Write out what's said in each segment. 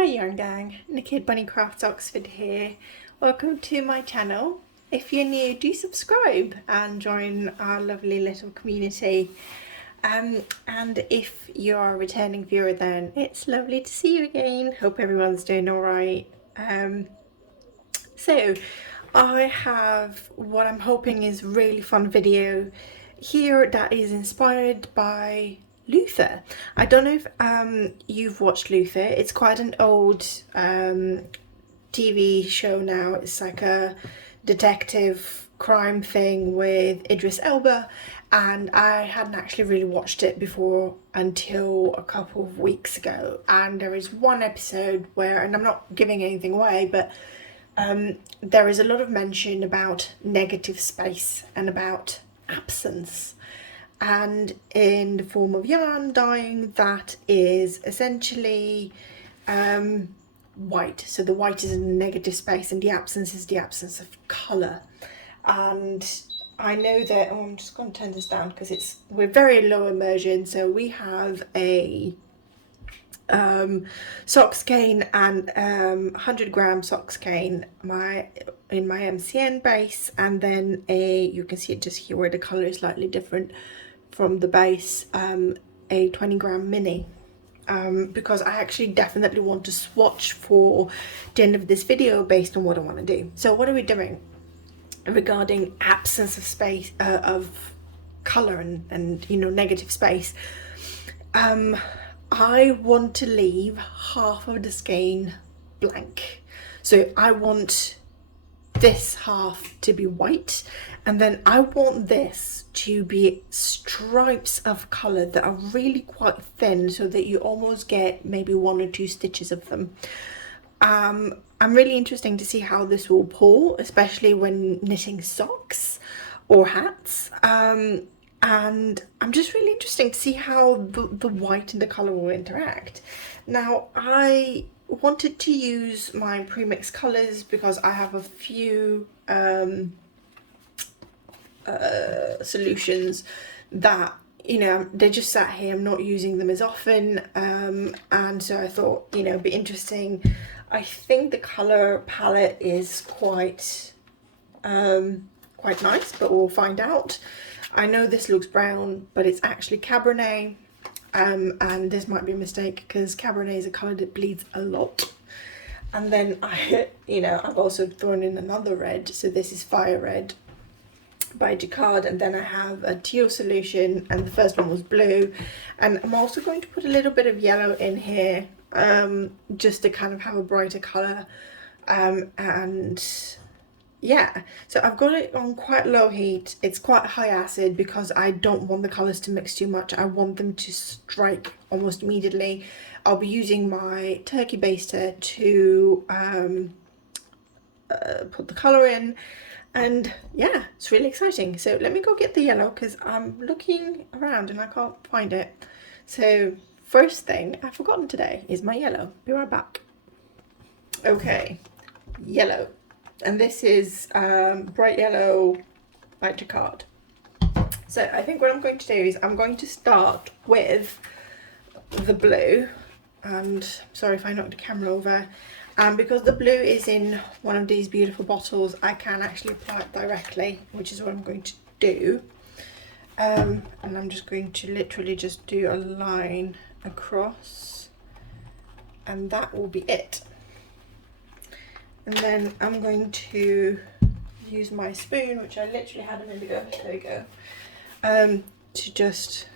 Hi yarn gang, Naked Bunny Crafts Oxford here. Welcome to my channel. If you're new, do subscribe and join our lovely little community. And if you're a returning viewer, then it's lovely to see you again. Hope everyone's doing all right. So I have what I'm hoping is a really fun video here that is inspired by Luther. I don't know if you've watched Luther. It's quite an old TV show now. It's like a detective crime thing with Idris Elba, and I hadn't actually really watched it before until a couple of weeks ago. And there is one episode where, and I'm not giving anything away, but there is a lot of mention about negative space and about absence, and in the form of yarn dyeing that is essentially white. So the white is in the negative space and the absence is the absence of colour. And I know that, I'm just going to turn this down because we're very low immersion, so we have a sock skein and 100-gram sock skein in my MCN base, and then you can see it just here where the colour is slightly different from the base, a 20-gram mini, because I actually definitely want to swatch for the end of this video based on what I want to do. So what are we doing regarding absence of space, of colour and you know, negative space? I want to leave half of the skein blank. So I want this half to be white, and then I want this to be stripes of colour that are really quite thin, so that you almost get maybe 1 or 2 stitches of them. I'm really interested to see how this will pull, especially when knitting socks or hats. And I'm just really interested to see how the white and the colour will interact. Now, I wanted to use my pre-mixed colours because I have a few solutions that, you know, they just sat here. I'm not using them as often, and so I thought, you know, it'd be interesting. I think the colour palette is quite nice, but we'll find out. I know this looks brown, but it's actually Cabernet, and this might be a mistake because Cabernet is a colour that bleeds a lot. And then I've also thrown in another red, so this is Fire Red by Jacquard, and then I have a teal solution, and the first one was blue. And I'm also going to put a little bit of yellow in here, just to kind of have a brighter colour, and yeah, so I've got it on quite low heat. It's quite high acid because I don't want the colours to mix too much. I want them to strike almost immediately. I'll be using my turkey baster to put the colour in, and yeah, it's really exciting. So let me go get the yellow because I'm looking around and I can't find it. So first thing I've forgotten today is my yellow. Be right back. Okay, yellow. And this is bright yellow by Jacquard. So I think what I'm going to do is I'm going to start with the blue, and sorry if I knocked the camera over, because the blue is in one of these beautiful bottles, I can actually apply it directly, which is what I'm going to do. And I'm just going to literally just do a line across, and that will be it. And then I'm going to use my spoon, which I literally had a minute ago, there we go, to just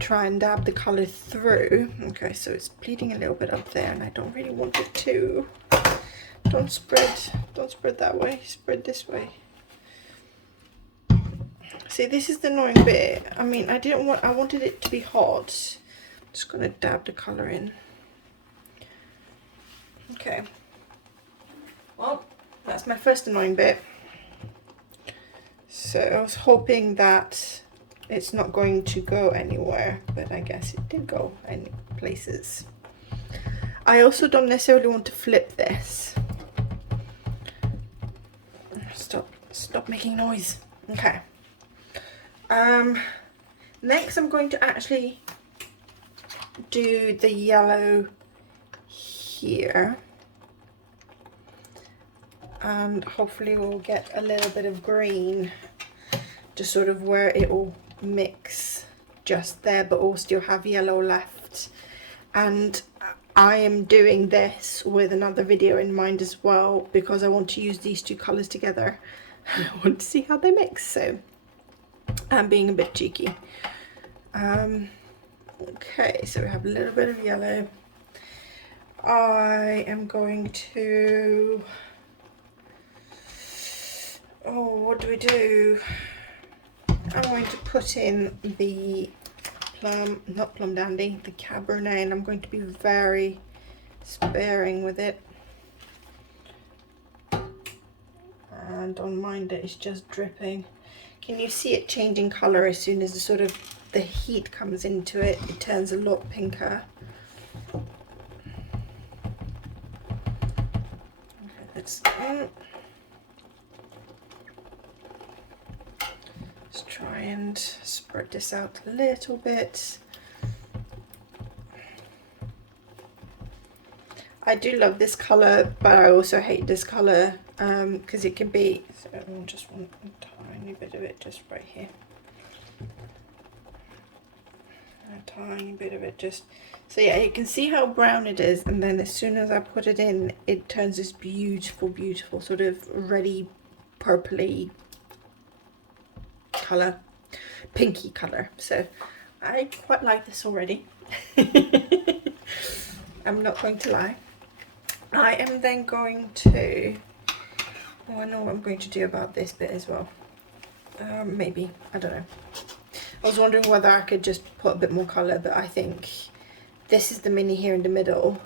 try and dab the colour through. Okay, so it's bleeding a little bit up there, and I don't really want it to. Don't spread that way, spread this way. See, this is the annoying bit. I mean, I wanted it to be hot. I'm just gonna dab the colour in. Okay, well, that's my first annoying bit. So I was hoping that it's not going to go anywhere, but I guess it did go any places. I also don't necessarily want to flip this. Stop making noise. Okay. Next I'm going to actually do the yellow here, and hopefully we'll get a little bit of green just sort of where it will mix just there, but we'll still have yellow left. And I am doing this with another video in mind as well, because I want to use these two colours together. I want to see how they mix, so I'm being a bit cheeky. Okay, so we have a little bit of yellow. I am going to, what do we do? I'm going to put in the not plum dandy, the Cabernet, and I'm going to be very sparing with it. And on mine that is just dripping. Can you see it changing colour as soon as the sort of the heat comes into it? It turns a lot pinker. Okay, let's try and spread this out a little bit. I do love this colour, but I also hate this colour because it can be, so I just want a tiny bit of it just right here. A tiny bit of it just, so yeah, you can see how brown it is, and then as soon as I put it in, it turns this beautiful, beautiful sort of reddy, purpley colour, pinky colour. So I quite like this already. I'm not going to lie. I am then going to, I know what I'm going to do about this bit as well. Maybe, I don't know. I was wondering whether I could just put a bit more colour, but I think this is the mini here in the middle,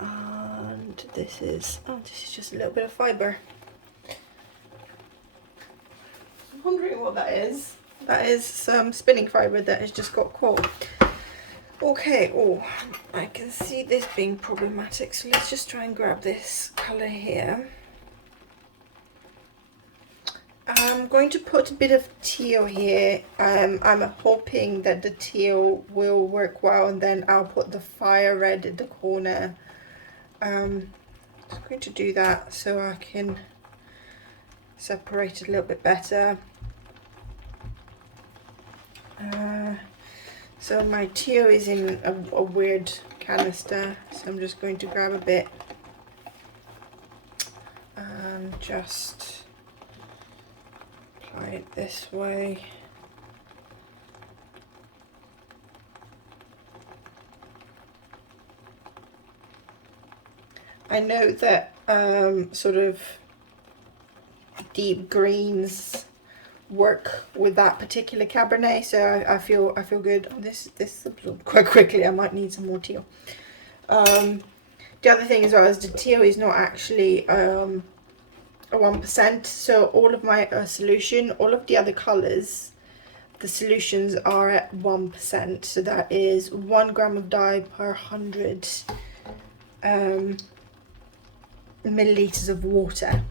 and this is just a little bit of fibre. I'm wondering what that is. That is some spinning fibre that has just got caught. Okay, oh, I can see this being problematic, so let's just try and grab this colour here. I'm going to put a bit of teal here. I'm hoping that the teal will work well, and then I'll put the fire red at the corner. I'm just going to do that so I can separate it a little bit better. So my teal is in a weird canister, so I'm just going to grab a bit and just apply it this way. I know that sort of deep greens work with that particular Cabernet, so I feel good. Oh, this absorbed quite quickly. I might need some more teal. The other thing as well is the teal is not actually a 1%, so all of my solution, all of the other colours, the solutions are at 1%, so that is 1 gram of dye per 100 milliliters of water.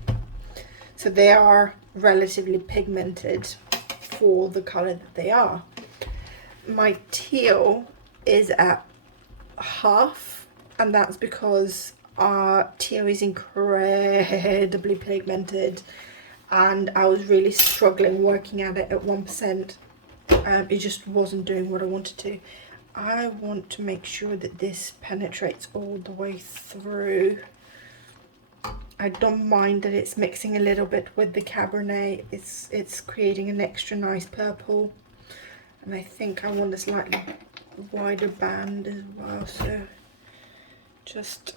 So they are relatively pigmented for the colour that they are. My teal is at half, and that's because our teal is incredibly pigmented, and I was really struggling working at it at 1%. It just wasn't doing what I wanted to. I want to make sure that this penetrates all the way through. I don't mind that it's mixing a little bit with the Cabernet. It's creating an extra nice purple, and I think I want a slightly wider band as well, so just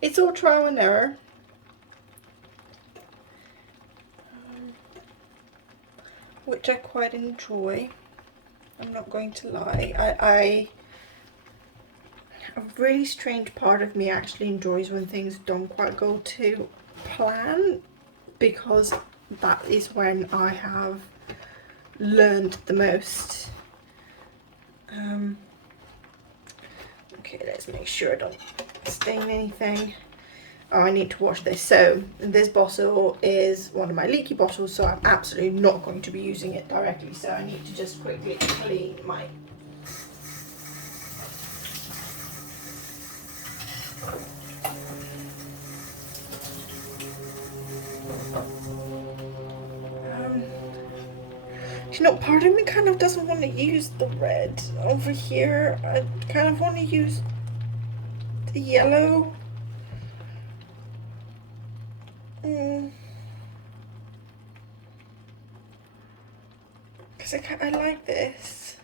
it's all trial and error. Which I quite enjoy. I'm not going to lie. A really strange part of me actually enjoys when things don't quite go to plan, because that is when I have learned the most. Okay, let's make sure I don't stain anything. Oh, I need to wash this. So this bottle is one of my leaky bottles, so I'm absolutely not going to be using it directly. So I need to just quickly clean my... You know, part of me kind of doesn't want to use the red over here. I kind of want to use the yellow. Because I like this.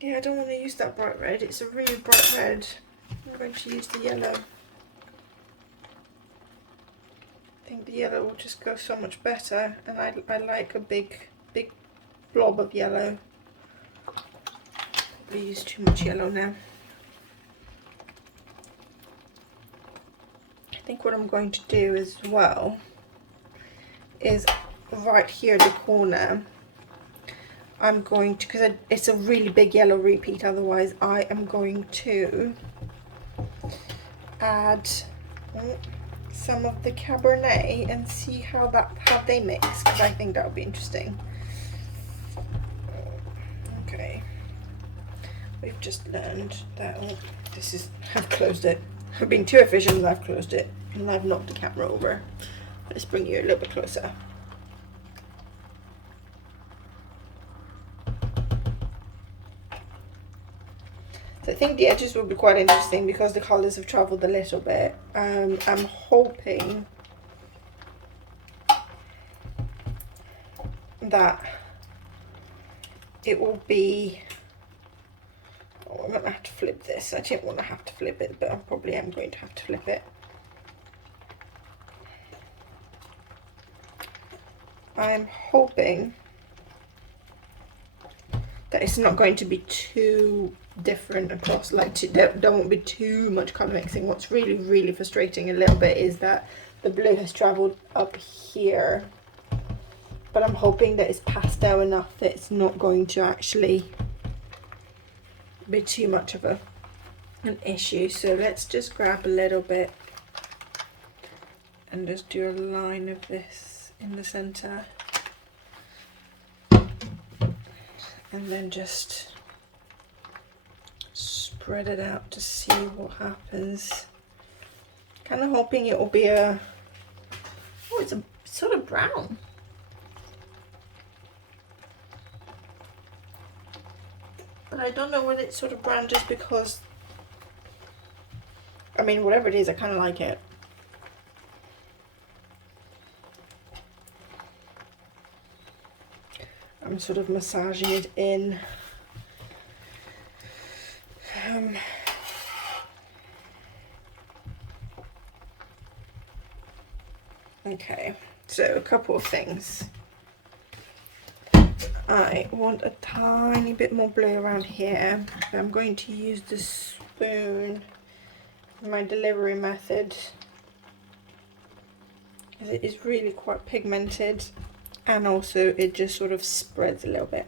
Yeah, I don't want to use that bright red. It's a really bright red. I'm going to use the yellow. I think the yellow will just go so much better, and I like a big blob of yellow. Probably use too much yellow now. I think what I'm going to do as well is right here, the corner, I'm going to, because it's a really big yellow repeat, otherwise I am going to add some of the Cabernet and see how they mix, because I think that would be interesting. Okay, we've just learned that I've closed it. I've been too efficient and I've closed it, and I've knocked the camera over. Let's bring you a little bit closer. So I think the edges will be quite interesting because the colours have travelled a little bit. I'm hoping that it will be... Oh, I'm going to have to flip this. I didn't want to have to flip it, but I probably am going to have to flip it. I'm hoping that it's not going to be too different across, like there won't be too much colour mixing. What's really frustrating a little bit is that the blue has travelled up here, but I'm hoping that it's pastel enough that it's not going to actually be too much of an issue. So let's just grab a little bit and just do a line of this in the centre, and then just spread it out to see what happens. Kind of hoping it will be a... Oh, it's a sort of brown. But I don't know whether it's sort of brown just because... I mean, whatever it is, I kind of like it. I'm sort of massaging it in. Okay, so a couple of things. I want a tiny bit more blue around here. I'm going to use the spoon in my delivery method, as it is really quite pigmented, and also it just sort of spreads a little bit.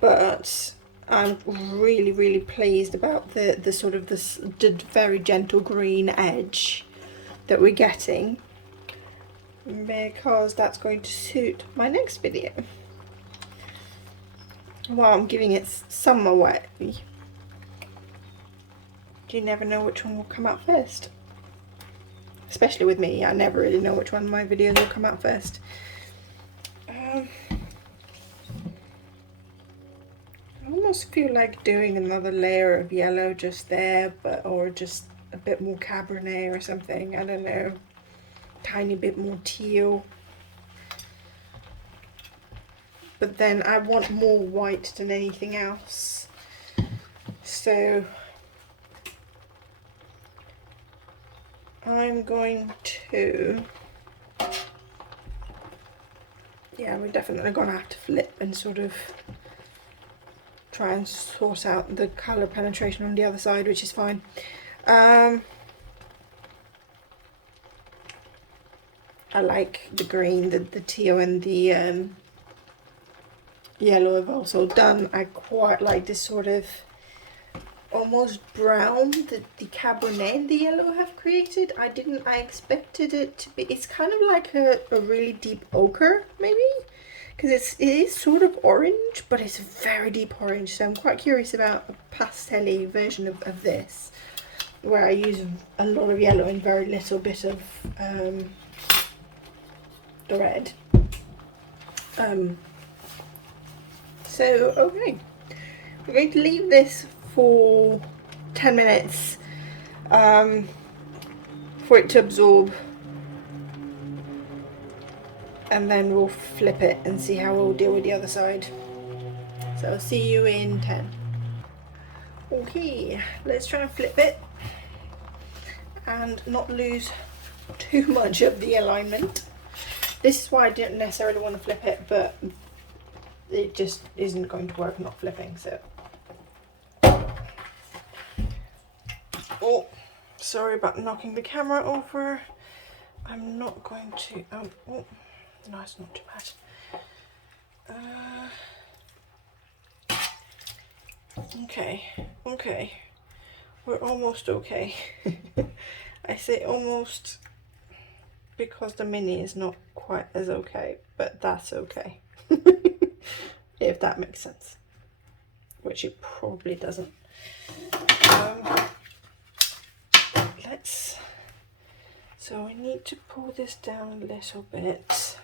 But I'm really pleased about the sort of the very gentle green edge that we're getting, because that's going to suit my next video. While I'm giving it some away, you never know which one will come out first. Especially with me, I never really know which one of my videos will come out first. I almost feel like doing another layer of yellow just there, or just a bit more Cabernet or something, I don't know. Tiny bit more teal. But then I want more white than anything else. So I'm going to... Yeah, we're definitely going to have to flip and sort of try and sort out the colour penetration on the other side, which is fine. I like the green, the teal and the yellow I've also done. I quite like this sort of almost brown that the Cabernet and the yellow have created. I expected it to be, it's kind of like a really deep ochre maybe, because it is sort of orange, but it's a very deep orange. So I'm quite curious about a pastel-y version of this, where I use a lot of yellow and very little bit of the red. So okay, we're going to leave this for 10 minutes for it to absorb, and then we'll flip it and see how we'll deal with the other side. So I'll see you in 10. Okay, let's try and flip it and not lose too much of the alignment. This is why I didn't necessarily want to flip it, but it just isn't going to work not flipping. So, oh, sorry about knocking the camera over. I'm not going to, oh, no, it's not too bad. Okay, we're almost okay. I say almost because the mini is not quite as okay, but that's okay. If that makes sense, which it probably doesn't. So I need to pull this down a little bit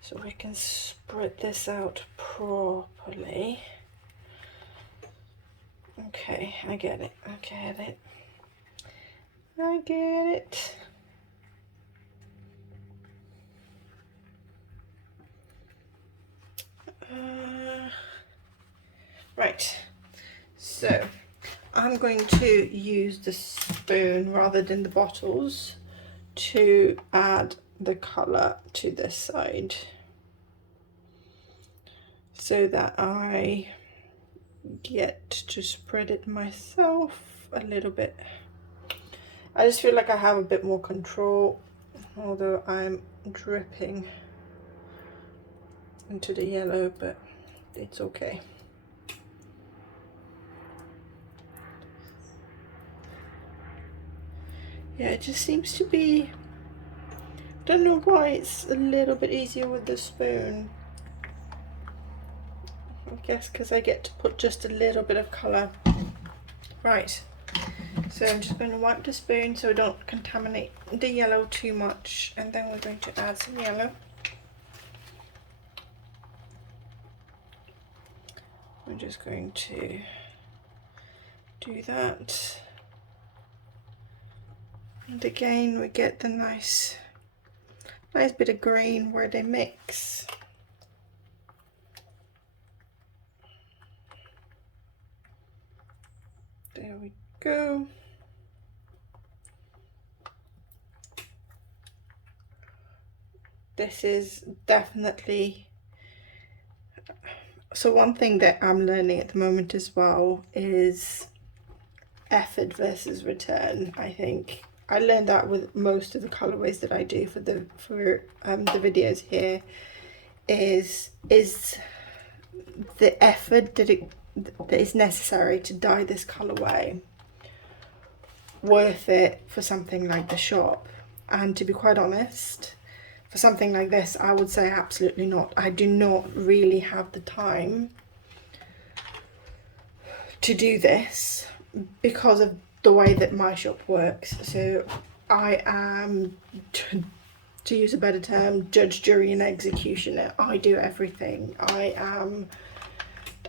so we can spread this out properly. Okay, I get it. Right, so I'm going to use the spoon rather than the bottles to add the colour to this side, so that I get to spread it myself a little bit. I just feel like I have a bit more control, although I'm dripping into the yellow, but it's okay. Yeah, it just seems to be, I don't know why it's a little bit easier with the spoon. I guess because I get to put just a little bit of colour. Right, so I'm just going to wipe the spoon so I don't contaminate the yellow too much, and then we're going to add some yellow. I'm just going to do that. And again, we get the nice bit of green where they mix. There we go. This is definitely, so one thing that I'm learning at the moment as well is effort versus return. I think I learned that with most of the colorways that I do for the videos here, is the effort that is necessary to dye this colorway worth it for something like the shop? And to be quite honest, for something like this, I would say absolutely not. I do not really have the time to do this because of the way that my shop works. So I am, to use a better term, judge, jury and executioner. I do everything. I am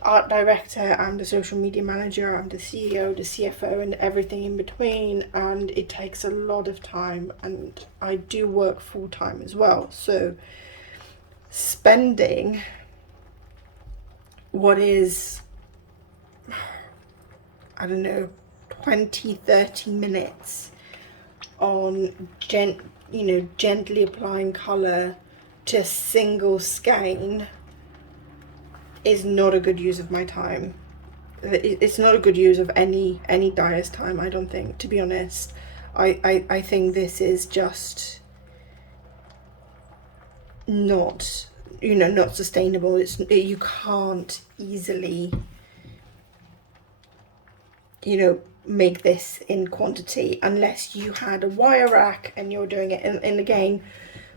art director, I'm the social media manager, I'm the CEO, the CFO and everything in between, and it takes a lot of time, and I do work full-time as well. So spending what is, I don't know, 20-30 minutes on gently applying colour to a single skein is not a good use of my time. It's not a good use of any dyer's time, I don't think, to be honest. I think this is just not, you know, not sustainable. You can't easily, you know, make this in quantity unless you had a wire rack and you're doing it. And again,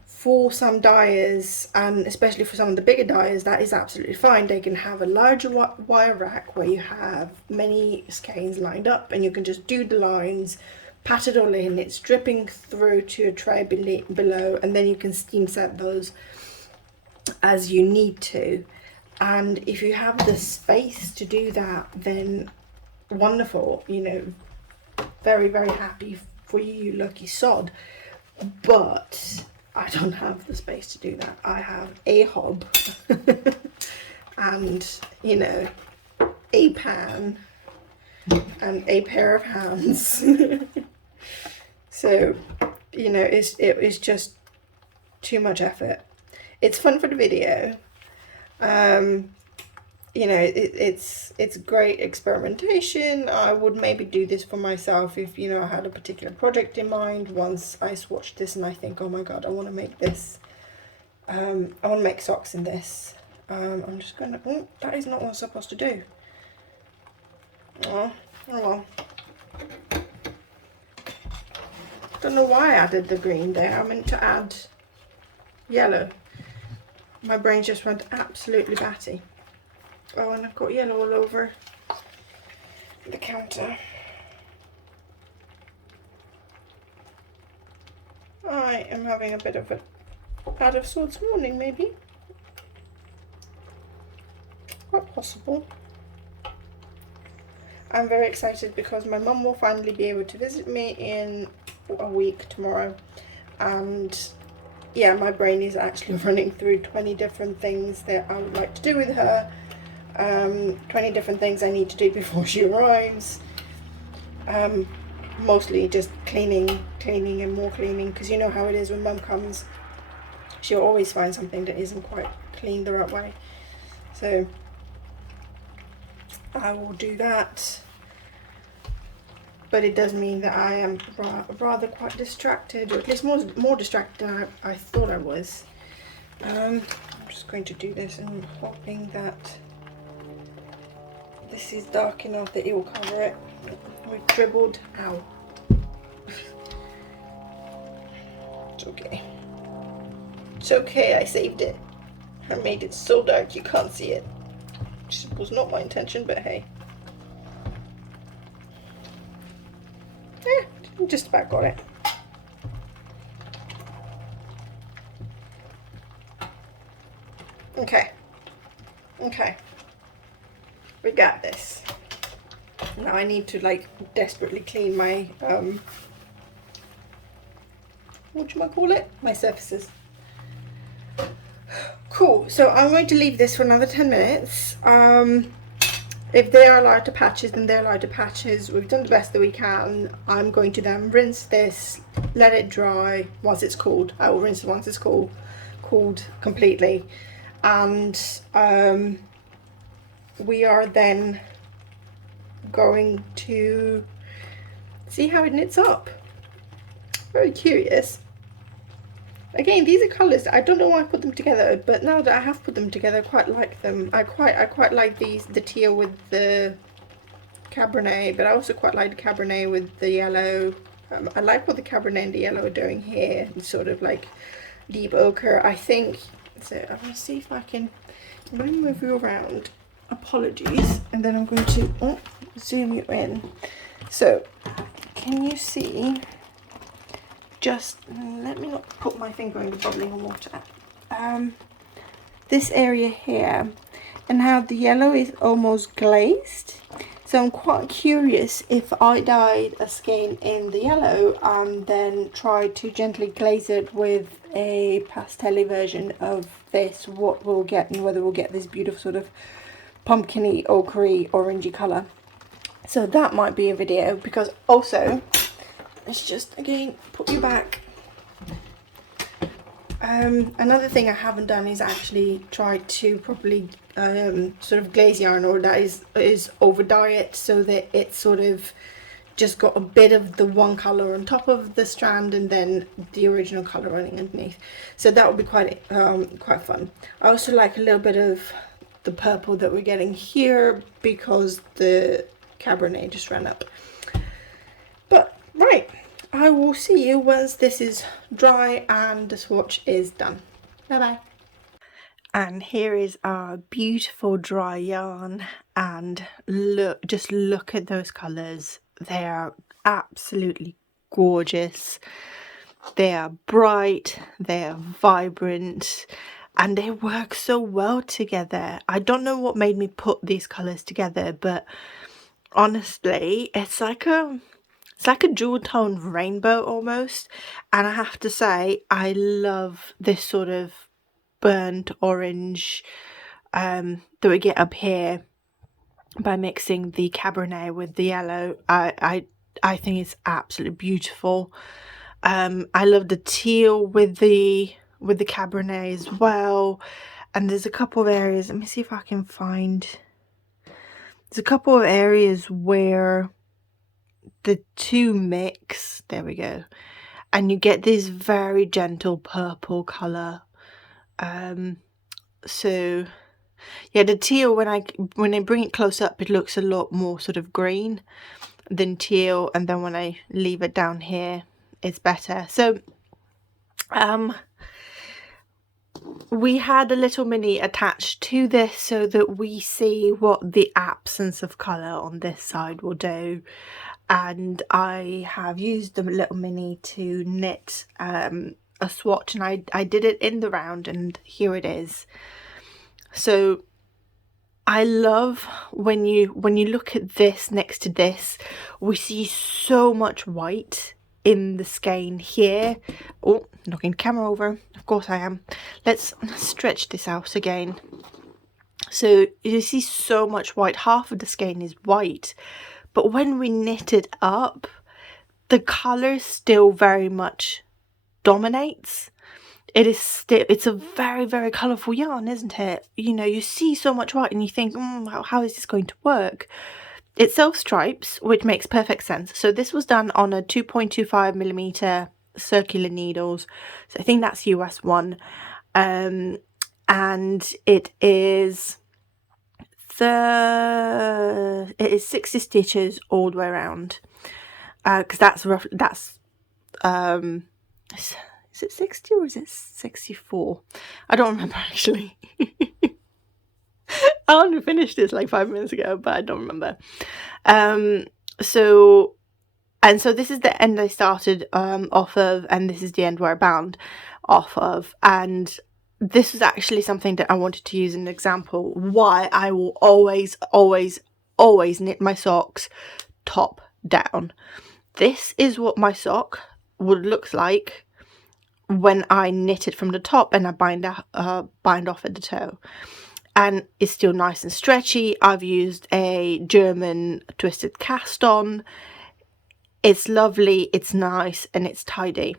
for some dyers, and especially for some of the bigger dyers, that is absolutely fine. They can have a larger wire rack where you have many skeins lined up and you can just do the lines, pat it all in, it's dripping through to a tray below, and then you can steam set those as you need to. And if you have the space to do that, then wonderful, you know, very, very happy for you, you lucky sod. But I don't have the space to do that. I have a hob and, you know, a pan and a pair of hands. So, you know, it is just too much effort. It's fun for the video. You know, it's great experimentation. I would maybe do this for myself if, you know, I had a particular project in mind. Once I swatch this and I think, oh my god, I want to make this, I want to make socks in this. I'm just gonna, oh, that is not what I'm supposed to do. Oh well. Don't know why I added the green there. I meant to add yellow. My brain just went absolutely batty. Oh, and I've got yellow all over the counter. I am having a bit of a out of sorts morning, maybe. Quite possible. I'm very excited because my mum will finally be able to visit me in a week tomorrow, and yeah, my brain is actually running through 20 different things that I would like to do with her. 20 different things I need to do before she arrives. Mostly just cleaning and more cleaning, because you know how it is when mum comes. She'll always find something that isn't quite cleaned the right way. So I will do that. But it does mean that I am rather quite distracted, or at least more distracted than I thought I was. I'm just going to do this and hoping that this is dark enough that it will cover it. We've dribbled out. It's okay. It's okay, I saved it. I made it so dark you can't see it. Which was not my intention, but hey. Just about got it. Okay. We got this. Now I need to like desperately clean my my surfaces. Cool. So I'm going to leave this for another 10 minutes. If they are lighter patches, then they're lighter patches. We've done the best that we can. I'm going to then rinse this, let it dry once it's cooled. I will rinse it once it's cooled completely. And we are then going to see how it knits up. Very curious. Again, these are colours, I don't know why I put them together, but now that I have put them together, I quite like them. I quite like the teal with the Cabernet, but I also quite like the Cabernet with the yellow. I like what the Cabernet and the yellow are doing here. It's sort of like deep ochre, I think. So I'm going to see if I can, I'm going to move you around. Apologies. And then I'm going to zoom you in. So, can you see? Just let me not put my finger in the bubbling water. This area here, and how the yellow is almost glazed. So I'm quite curious if I dyed a skein in the yellow and then tried to gently glaze it with a pastel version of this, what we'll get, and whether we'll get this beautiful sort of pumpkiny, ochre, orangey colour. So that might be a video, because also, let's just again put you back. Another thing I haven't done is actually try to properly sort of glaze yarn, or that is over dye it, so that it sort of just got a bit of the one colour on top of the strand and then the original colour running underneath. So that would be quite fun. I also like a little bit of the purple that we're getting here because the Cabernet just ran up. But right, I will see you once this is dry and the swatch is done. Bye bye. And here is our beautiful dry yarn, and just look at those colours. They are absolutely gorgeous. They are bright, they are vibrant, and they work so well together. I don't know what made me put these colours together, but honestly, it's like a jewel tone rainbow almost. And I have to say, I love this sort of burnt orange that we get up here by mixing the Cabernet with the yellow. I think it's absolutely beautiful. I love the teal with the Cabernet as well. And there's a couple of areas, let me see if I can find, there's a couple of areas where the two mix, there we go, and you get this very gentle purple colour. So yeah, the teal, when I bring it close up, it looks a lot more sort of green than teal, and then when I leave it down here, it's better. So we had a little mini attached to this so that we see what the absence of colour on this side will do. And I have used the little mini to knit a swatch, and I did it in the round, and here it is. So I love when you look at this next to this, we see so much white in the skein here. Oh, knocking the camera over, of course I am. Let's stretch this out again. So you see so much white, half of the skein is white, but when we knit it up, the colour still very much dominates. It's a very, very colourful yarn, isn't it? You know, you see so much white and you think, how is this going to work? It self-stripes, which makes perfect sense. So this was done on a 2.25mm circular needles. So I think that's US 1. And it is 60 stitches all the way around. Because that's roughly, is it 60 or is it 64? I don't remember actually. I only finished this like 5 minutes ago, but I don't remember. So this is the end I started off of, and this is the end where I bound off of. And this was actually something that I wanted to use as an example why I will always knit my socks top down. This is what my sock would look like when I knit it from the top and I bind off at the toe. And it's still nice and stretchy. I've used a German twisted cast on. It's lovely, it's nice, and it's tidy.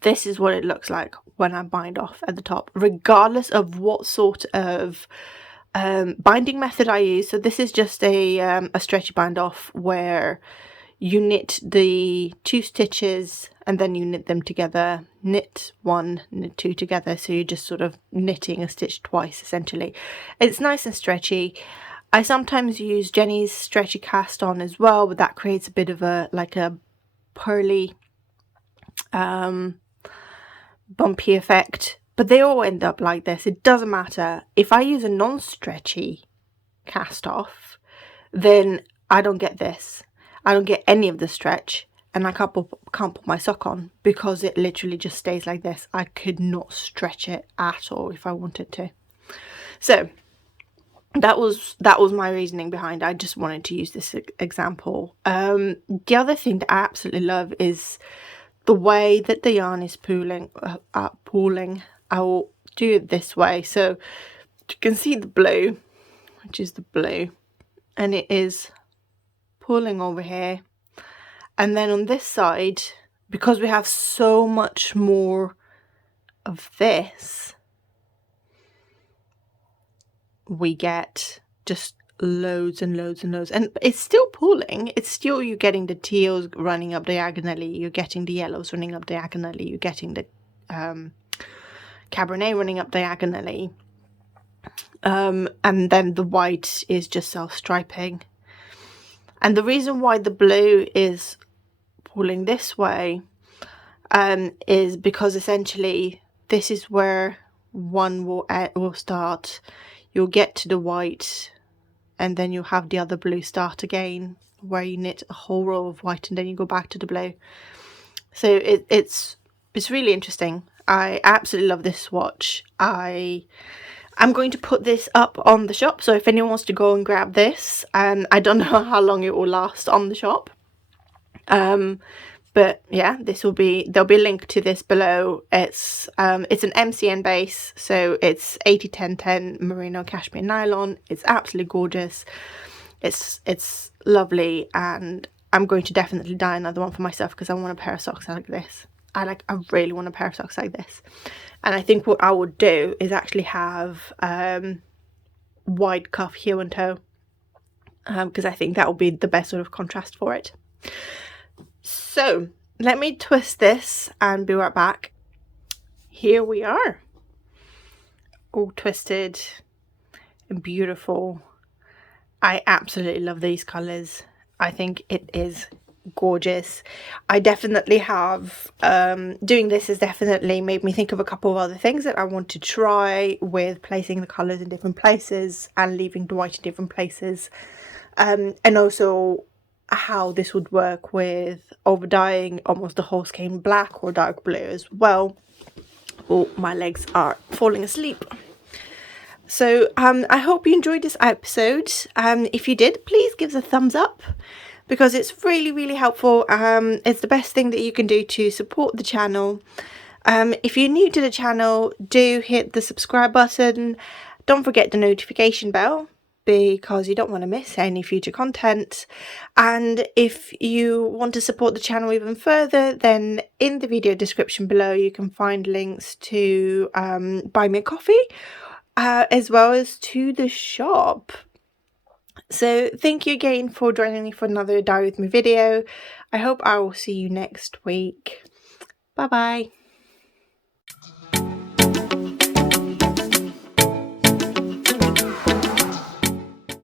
This is what it looks like when I bind off at the top, regardless of what sort of binding method I use. So this is just a stretchy bind off where you knit the 2 stitches and then you knit them together, knit 1, knit 2 together, so you're just sort of knitting a stitch twice essentially. It's nice and stretchy. I sometimes use Jenny's stretchy cast on as well, but that creates a bit of a pearly bumpy effect, but they all end up like this. It doesn't matter. If I use a non-stretchy cast off, then I don't get this. I don't get any of the stretch, and I can't put my sock on because it literally just stays like this. I could not stretch it at all if I wanted to. So that was my reasoning behind it. I just wanted to use this example. The other thing that I absolutely love is the way that the yarn is pooling. I will do it this way, so you can see the blue, which is the blue, and it is pulling over here, and then on this side, because we have so much more of this, we get just loads and loads and loads, and it's still pooling. It's still, you're getting the teals running up diagonally, you're getting the yellows running up diagonally, you're getting the Cabernet running up diagonally, and then the white is just self-striping. And the reason why the blue is pulling this way is because essentially this is where one will start. You'll get to the white, and then you'll have the other blue start again, where you knit a whole row of white and then you go back to the blue. So it's really interesting. I absolutely love this swatch. I'm going to put this up on the shop, so if anyone wants to go and grab this, I don't know how long it will last on the shop, but yeah, there'll be a link to this below. It's an MCN base, so it's 80-10-10 merino cashmere nylon. It's absolutely gorgeous. It's lovely, and I'm going to definitely dye another one for myself because I want a pair of socks like this. I really want a pair of socks like this. And I think what I would do is actually have wide cuff heel and toe, because I think that will be the best sort of contrast for it. So let me twist this and be right back. Here we are, all twisted and beautiful. I absolutely love these colours. I think it is gorgeous. I definitely have doing this has definitely made me think of a couple of other things that I want to try with placing the colours in different places and leaving the white in different places, and also how this would work with over dyeing almost the whole skein black or dark blue as well. Oh, my legs are falling asleep. So I hope you enjoyed this episode. If you did, please give us a thumbs up, because it's really helpful. It's the best thing that you can do to support the channel. If you're new to the channel, do hit the subscribe button. Don't forget the notification bell, because you don't want to miss any future content. And if you want to support the channel even further, then in the video description below you can find links to buy me a coffee, as well as to the shop. So thank you again for joining me for another Dye With Me video. I hope I will see you next week. Bye bye.